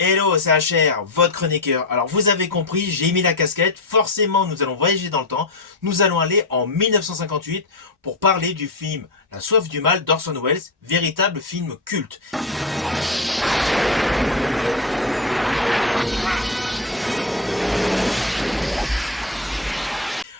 Hello, c'est HR, votre chroniqueur. Alors vous avez compris, j'ai mis la casquette, forcément nous allons voyager dans le temps. Nous allons aller en 1958 pour parler du film La soif du mal d'Orson Welles, véritable film culte.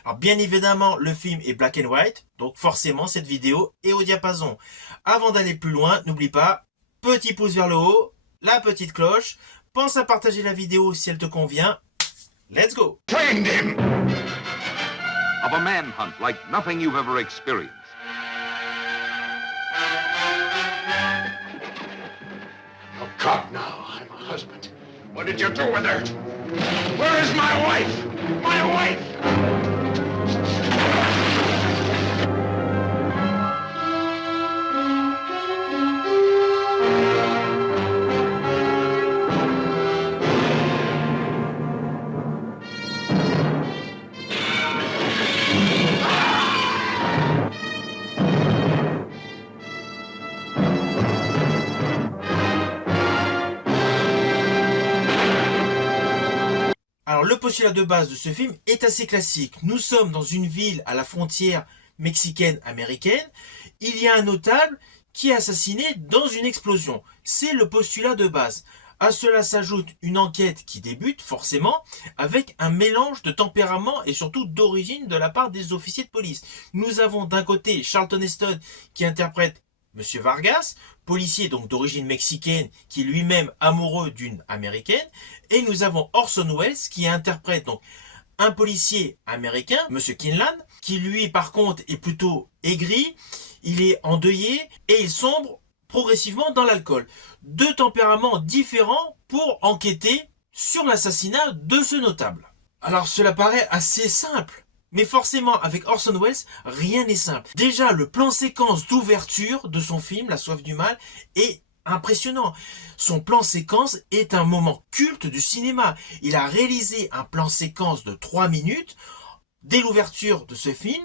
Alors bien évidemment, le film est black and white, donc forcément cette vidéo est au diapason. Avant d'aller plus loin, n'oublie pas, petit pouce vers le haut, la petite cloche, pense à partager la vidéo si elle te convient. Let's go! Find him! Of a manhunt like nothing you've ever experienced. A cop now. I'm a husband. What did you do with her? Where is my wife? My wife! Alors le postulat de base de ce film est assez classique. Nous sommes dans une ville à la frontière mexicaine-américaine. Il y a un notable qui est assassiné dans une explosion. C'est le postulat de base. À cela s'ajoute une enquête qui débute forcément avec un mélange de tempérament et surtout d'origine de la part des officiers de police. Nous avons d'un côté Charlton Heston qui interprète Monsieur Vargas, policier donc d'origine mexicaine qui est lui-même amoureux d'une américaine, et nous avons Orson Welles qui interprète donc un policier américain, Monsieur Kinlan, qui lui par contre est plutôt aigri, il est endeuillé et il sombre progressivement dans l'alcool. Deux tempéraments différents pour enquêter sur l'assassinat de ce notable. Alors cela paraît assez simple. Mais forcément, avec Orson Welles, rien n'est simple. Déjà, le plan séquence d'ouverture de son film, La soif du mal, est impressionnant. Son plan séquence est un moment culte du cinéma. Il a réalisé un plan séquence de 3 minutes dès l'ouverture de ce film,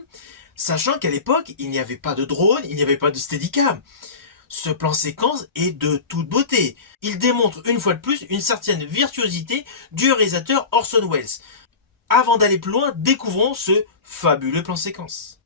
sachant qu'à l'époque, il n'y avait pas de drone, il n'y avait pas de steadicam. Ce plan séquence est de toute beauté. Il démontre une fois de plus une certaine virtuosité du réalisateur Orson Welles. Avant d'aller plus loin, découvrons ce fabuleux plan séquence.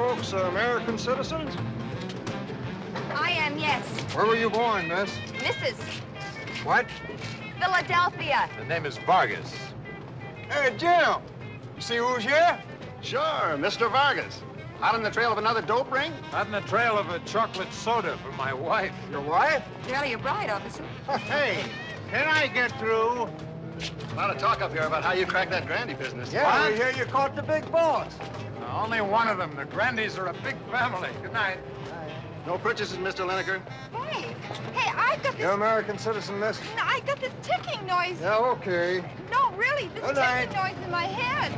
folks American citizens? I am, yes. Where were you born, miss? Mrs. What? Philadelphia. The name is Vargas. Hey, Jim! You see who's here? Sure, Mr. Vargas. Out on the trail of another dope ring? Out on the trail of a chocolate soda for my wife. Your wife? Barely a bride, officer. Hey, can I get through? A lot of talk up here about how you cracked that Grandy business. Yeah, we hear you caught the big boss. Only one of them. The Grandys are a big family. Good night. No purchases, Mr. Lineker. Hey, I got this. You're American citizen, miss? No, I got this ticking noise. Yeah, okay. No, really, this Good night. ticking noise in my head.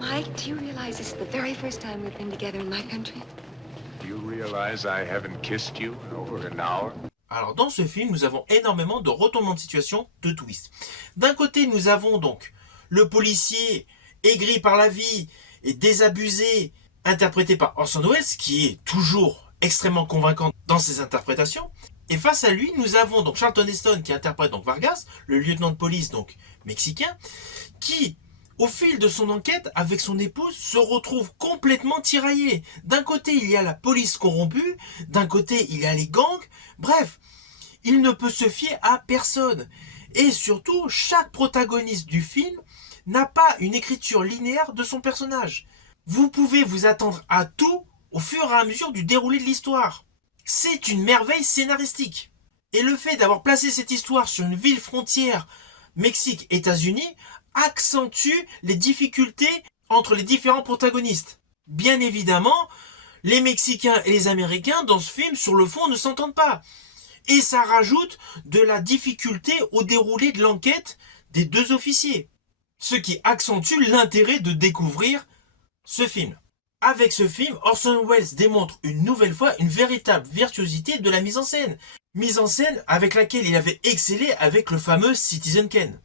Mike, do you realize this is the very first time we've been together in my country? Do you realize I haven't kissed you in over an hour? Alors dans ce film, nous avons énormément de retournements de situation, de twists. D'un côté, nous avons donc le policier aigri par la vie et désabusé, interprété par Orson Welles, qui est toujours extrêmement convaincant dans ses interprétations. Et face à lui, nous avons donc Charlton Heston qui interprète donc Vargas, le lieutenant de police donc mexicain, qui au fil de son enquête avec son épouse se retrouve complètement tiraillé. D'un côté, il y a la police corrompue, d'un côté, il y a les gangs. Bref, il ne peut se fier à personne. Et surtout, chaque protagoniste du film n'a pas une écriture linéaire de son personnage. Vous pouvez vous attendre à tout au fur et à mesure du déroulé de l'histoire. C'est une merveille scénaristique. Et le fait d'avoir placé cette histoire sur une ville frontière Mexique-États-Unis accentue les difficultés entre les différents protagonistes. Bien évidemment, les Mexicains et les Américains dans ce film, sur le fond, ne s'entendent pas. Et ça rajoute de la difficulté au déroulé de l'enquête des deux officiers. Ce qui accentue l'intérêt de découvrir ce film. Avec ce film, Orson Welles démontre une nouvelle fois une véritable virtuosité de la mise en scène. Mise en scène avec laquelle il avait excellé avec le fameux Citizen Kane.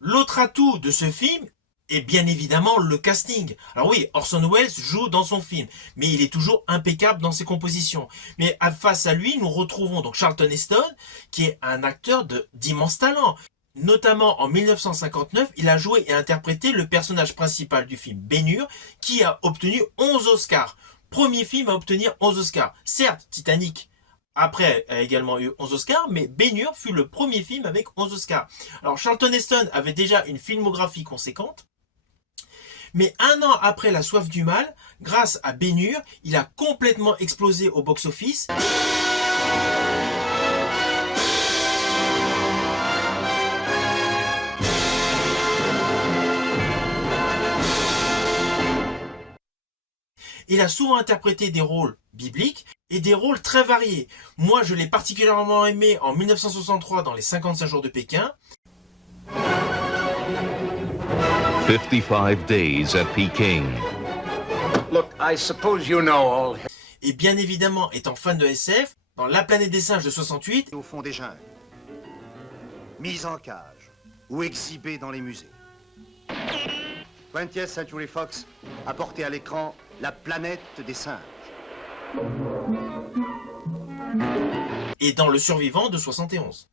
L'autre atout de ce film est bien évidemment le casting. Alors oui, Orson Welles joue dans son film, mais il est toujours impeccable dans ses compositions. Mais face à lui, nous retrouvons donc Charlton Heston, qui est un acteur d'immense talent. Notamment en 1959, il a joué et interprété le personnage principal du film Ben-Hur, qui a obtenu 11 Oscars. Premier film à obtenir 11 Oscars. Certes, Titanic après a également eu 11 Oscars, mais Ben-Hur fut le premier film avec 11 Oscars. Alors Charlton Heston avait déjà une filmographie conséquente, mais un an après La Soif du Mal, grâce à Ben-Hur, il a complètement explosé au box-office. Il a souvent interprété des rôles bibliques et des rôles très variés. Moi, je l'ai particulièrement aimé en 1963 dans Les 55 jours de Pékin. 55 Days at Peking. Look, I suppose you know all. Et bien évidemment, étant fan de SF, dans La planète des singes de 68, Au fond des jungles, mis en cage ou exhibés dans les musées. 20th Century Fox a porté à l'écran La planète des singes. et dans Le survivant de 71.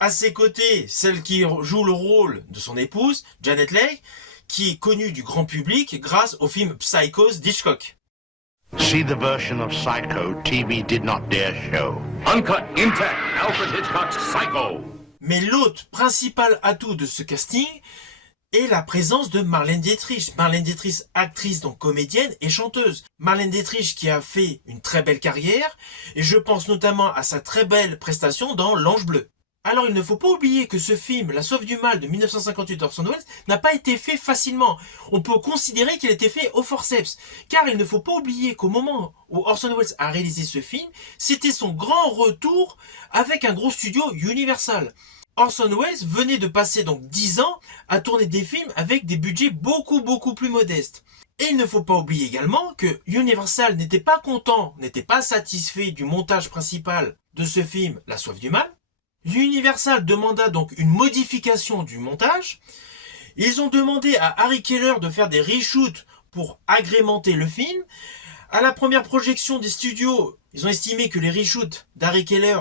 À ses côtés, celle qui joue le rôle de son épouse, Janet Leigh, qui est connue du grand public grâce au film Psychose d'Hitchcock. See the version of Psycho TV did not dare show. Uncut, intact, Alfred Hitchcock's Psycho. Mais l'autre principal atout de ce casting est la présence de Marlène Dietrich. Marlène Dietrich, actrice, donc comédienne et chanteuse. Marlène Dietrich qui a fait une très belle carrière, et je pense notamment à sa très belle prestation dans L'Ange bleu. Alors il ne faut pas oublier que ce film, La Soif du Mal de 1958 d'Orson Welles, n'a pas été fait facilement. On peut considérer qu'il a été fait au forceps. Car il ne faut pas oublier qu'au moment où Orson Welles a réalisé ce film, c'était son grand retour avec un gros studio Universal. Orson Welles venait de passer donc 10 ans à tourner des films avec des budgets beaucoup plus modestes. Et il ne faut pas oublier également que Universal n'était pas content, n'était pas satisfait du montage principal de ce film La Soif du Mal. Universal demanda donc une modification du montage. Ils ont demandé à Harry Keller de faire des reshoots pour agrémenter le film. À la première projection des studios, ils ont estimé que les reshoots d'Harry Keller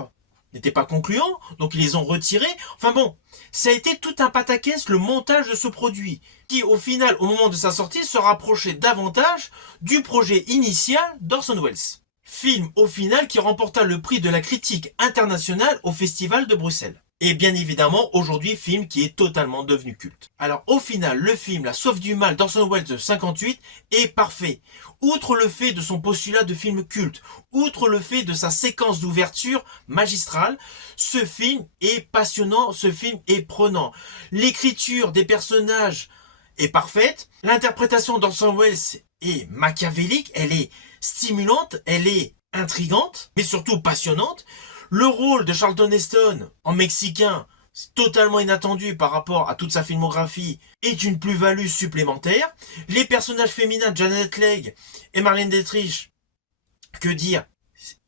n'étaient pas concluants, donc ils les ont retirés. Enfin bon, ça a été tout un pataquès le montage de ce produit, qui au final, au moment de sa sortie, se rapprochait davantage du projet initial d'Orson Welles. Film au final qui remporta le prix de la critique internationale au Festival de Bruxelles. Et bien évidemment, aujourd'hui, film qui est totalement devenu culte. Alors au final, le film La Soif du Mal d'Orson Welles de 58 est parfait. Outre le fait de son postulat de film culte, outre le fait de sa séquence d'ouverture magistrale, ce film est passionnant, ce film est prenant. L'écriture des personnages est parfaite, l'interprétation d'Orson Welles est machiavélique, elle est stimulante, elle est intrigante, mais surtout passionnante. Le rôle de Charlton Heston en mexicain, totalement inattendu par rapport à toute sa filmographie, est une plus-value supplémentaire. Les personnages féminins Janet Leigh et Marlène Dietrich, que dire,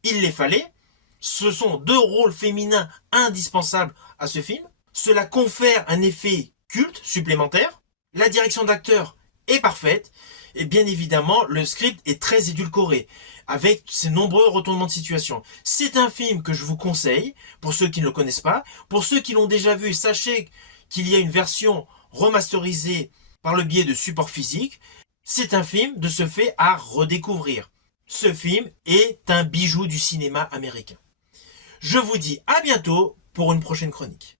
il les fallait. Ce sont deux rôles féminins indispensables à ce film. Cela confère un effet culte supplémentaire. La direction d'acteur est parfaite. Et bien évidemment, le script est très édulcoré, avec ses nombreux retournements de situation. C'est un film que je vous conseille, pour ceux qui ne le connaissent pas. Pour ceux qui l'ont déjà vu, sachez qu'il y a une version remasterisée par le biais de supports physiques. C'est un film, de ce fait, à redécouvrir. Ce film est un bijou du cinéma américain. Je vous dis à bientôt pour une prochaine chronique.